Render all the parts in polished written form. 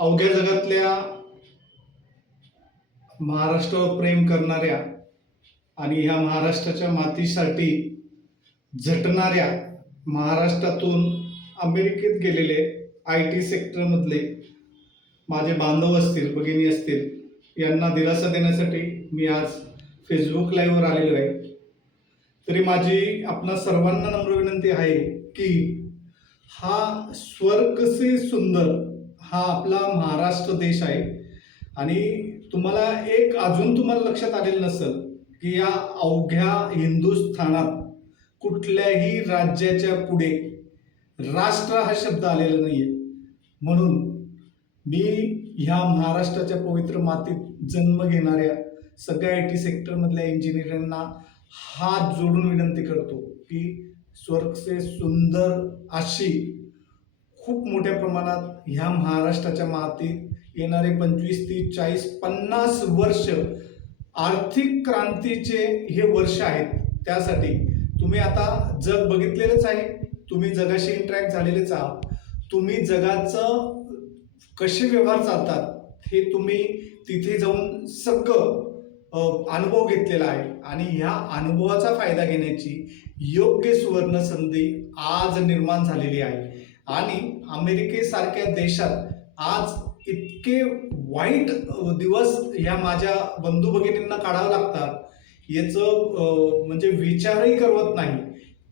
अवघ्या जगातल्या महाराष्ट्रावर प्रेम करणाऱ्या आणि ह्या महाराष्ट्राच्या मातीसाठी झटणाऱ्या, महाराष्ट्रातून अमेरिकेत गेलेले IT सेक्टरमधले माझे बांधव असतील, भगिनी असतील, यांना दिलासा देण्यासाठी मी आज फेसबुक लाईव्हवर आलेलो आहे. तरी माझी आपणा सर्वांना नम्र विनंती आहे की हा स्वर्ग से सुंदर हा आपला महाराष्ट्र देश आहे. आणि तुम्हाला लक्षात आलेलं नसेल की या अवघ्या हिंदुस्थानात कुठल्याही राज्याच्या पुढे राष्ट्र हा शब्द आलेला नाहीये. म्हणून मी ह्या महाराष्ट्राच्या पवित्र मातीत जन्म घेणाऱ्या सगळ्या IT सेक्टरमधल्या इंजिनियरांना हात जोडून विनंती करतो की स्वर्ग से सुंदर अशी खूप मोठ्या प्रमाणात ह्या महाराष्ट्राच्या मातीत येणारे 25, 30, 40, 50 वर्ष आर्थिक क्रांतीचे हे वर्ष आहेत. त्यासाठी तुम्ही आता जग बघितलेलंच आहे, तुम्ही जगाशी इंटरॅक्ट झालेलेच आहात, तुम्ही जगाचं कसे व्यवहार चालतात हे तुम्ही तिथे जाऊन सगळं अनुभव घेतलेला आहे. आणि ह्या अनुभवाचा फायदा घेण्याची योग्य सुवर्ण संधी आज निर्माण झालेली आहे. आणि अमेरिकेसारख्या देशात आज इतके वाईट दिवस ह्या माझ्या बंधू भगिनींना काढावं लागतात याचं म्हणजे विचारही करवत नाही.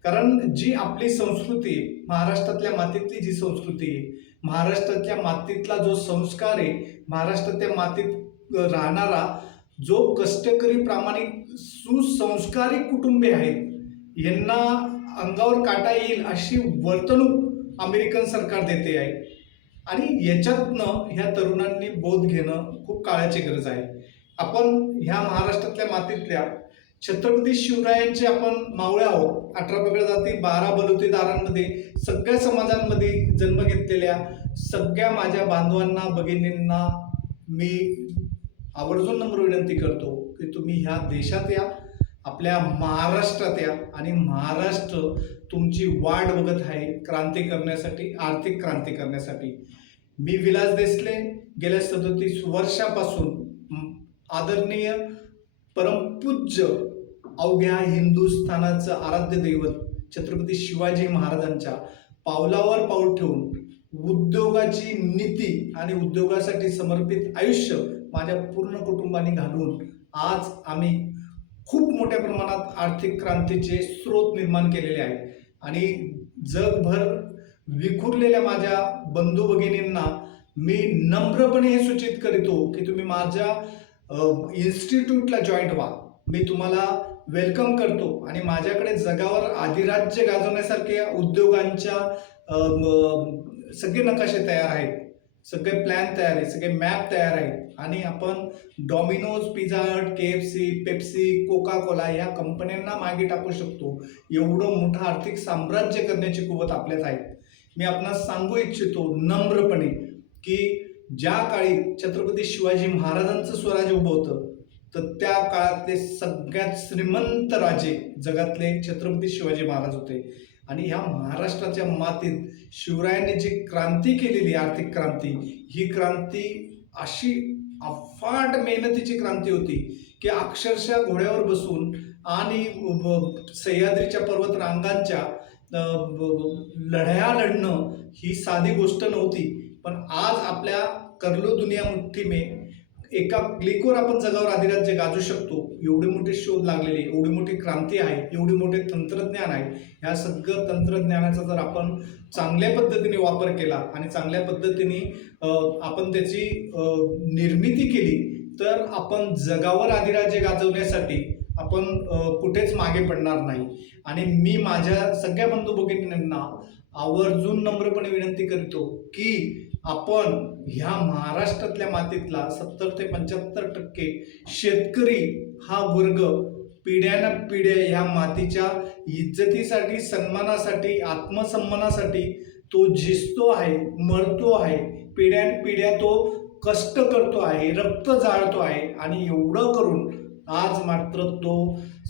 कारण जी आपली संस्कृती, महाराष्ट्रातल्या मातीतली जी संस्कृती आहे, महाराष्ट्रातल्या मातीतला जो संस्कार आहे, महाराष्ट्रातल्या मातीत राहणारा जो कष्टकरी, प्रामाणिक, सुसंस्कारिक कुटुंबीय आहेत, यांना अंगावर काटा येईल अशी वर्तणूक अमेरिकन सरकार देते आहे. आणि याच्यातनं ह्या तरुणांनी बोध घेणं खूप काळाची गरज आहे. आपण ह्या महाराष्ट्रातल्या मातीतल्या छत्रपती शिवरायांचे आपण मावळे आहोत. 18 पगड जाती 12 बलुतेदारांमध्ये सगळ्या समाजांमध्ये जन्म घेतलेल्या सगळ्या माझ्या बांधवांना, भगिनींना मी आवर्जून नम्र विनंती करतो की तुम्ही ह्या देशात या, आपल्या महाराष्ट्रात या. आणि महाराष्ट्र तुमची वाट बघत आहे क्रांती करण्यासाठी, आर्थिक क्रांती करण्यासाठी. मी विलास देसले गेल्या 37 वर्षापासून आदरणीय परमपूज्य अवघ्या हिंदुस्थानाचं आराध्य दैवत छत्रपती शिवाजी महाराजांच्या पावलावर पाऊल ठेवून उद्योगाची नीती आणि उद्योगासाठी समर्पित आयुष्य माझ्या पूर्ण कुटुंबाने घालून आज आम्ही खूप मोठ्या प्रमाणात आर्थिक क्रांतीचे स्रोत निर्माण केलेले आहे. आणि जगभर विखुरलेल्या माझ्या बंधू भगिनींना मी नम्रपणे हे सूचित करीतो की तुम्ही माझ्या इन्स्टिट्यूटला जॉईंट व्हा. मी तुम्हाला वेलकम करतो. आणि माझ्याकडे जगावर अधिराज्य गाजवण्यासारख्या उद्योगांच्या सगळे नकाशे तयार आहेत, सगळे प्लॅन तयार आहेत, सगळे मॅप तयार आहेत. आणि आपण Domino's, Pizza Hut, KFC, Pepsi, Coca Cola या कंपन्यांना मागे टाकू शकतो. एवढं मोठं आर्थिक साम्राज्य करण्याची कुवत आपल्यात आहे. मी आपणास सांगू इच्छितो नम्रपणे की ज्या काळी छत्रपती शिवाजी महाराजांचं स्वराज्य उभं होतं, तर त्या काळातले सगळ्यात श्रीमंत राजे जगातले छत्रपती शिवाजी महाराज होते. आणि ह्या महाराष्ट्राच्या मातीत शिवरायांनी जी क्रांती केलेली, आर्थिक क्रांती, ही क्रांती अशी अफाट मेहनतीची क्रांती होती की अक्षरशः घोड्यावर बसून आणि सह्याद्रीच्या पर्वत रांगांच्या लढ्या लढणं ही साधी गोष्ट नव्हती. पण आज आपल्या करलो दुनिया मुठ्ठी में एका क्लिकवर आपण जगावर अधिराज्य गाजू शकतो. एवढे मोठे शोध लागलेले, एवढी मोठी क्रांती आहे, एवढे मोठे तंत्रज्ञान आहे. ह्या सगळं तंत्रज्ञानाचा जर आपण चांगल्या पद्धतीने वापर केला आणि चांगल्या पद्धतीने आपण त्याची निर्मिती केली, तर आपण जगावर अधिराज्य गाजवण्यासाठी आपण कुठेच मागे पडणार नाही. आणि मी माझ्या सगळ्या बंधू भगिनींना आवर्जून नम्रपणे विनंती करतो की आपण ह्या महाराष्ट्रातल्या मातीतला 70 ते 75% शेतकरी हा वर्ग पिढ्यानं पिढ्या ह्या मातीच्या इज्जतीसाठी, सन्मानासाठी, आत्मसन्मानासाठी तो झिजतो आहे, मरतो आहे. पिढ्यान पिढ्या तो कष्ट करतो आहे, रक्त जाळतो आहे. आणि एवढं करून आज मात्र तो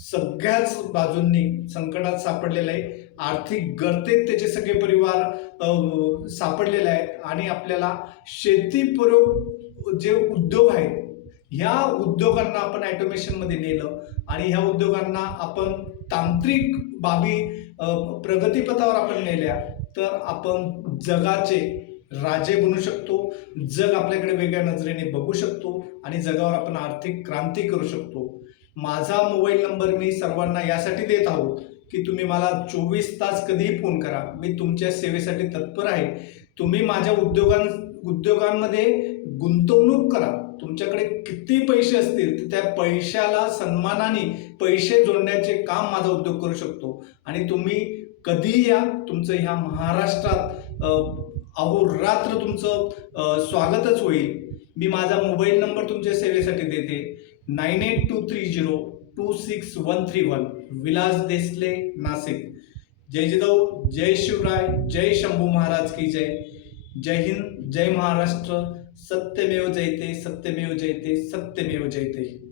सगळ्याच बाजूंनी संकटात सापडलेला आहे. आर्थिक गर्तेत त्याचे सगळे परिवार सापडलेले आहेत आणि आपल्याला शेतीपूरक जे उद्योग आहेत ह्या उद्योगांना आपण ॲटोमेशनमध्ये नेलं आणि ह्या उद्योगांना आपण तांत्रिक बाबी प्रगतीपथावर आपण नेल्या तर आपण जगाचे राजे बनू शकतो. जग आपल्याकडे वेगळ्या नजरेने बघू शकतो आणि जगावर आपण आर्थिक क्रांती करू शकतो. माझा मोबाईल नंबर मी सर्वांना यासाठी देत आहोत की तुम्ही मला 24 तास कधीही फोन करा. मी तुमच्या सेवेसाठी तत्पर आहे. तुम्ही माझ्या उद्योगांमध्ये गुंतवणूक करा. तुमच्याकडे किती पैसे असतील तर त्या पैशाला सन्मानाने पैसे जोडण्याचे काम माझा उद्योग करू शकतो आणि तुम्ही कधीही या. तुमचं ह्या महाराष्ट्रात अहोरात्र तुमचं स्वागतच होईल. मी माझा मोबाईल नंबर तुमच्या सेवेसाठी देते 9823026131 विलास देसले नाशिक. जय जिजाऊ, जय शिवराय, जय शंभू महाराज की जय. जय हिंद, जय महाराष्ट्र. सत्यमेव जयते, सत्यमेव जयते, सत्यमेव जयते.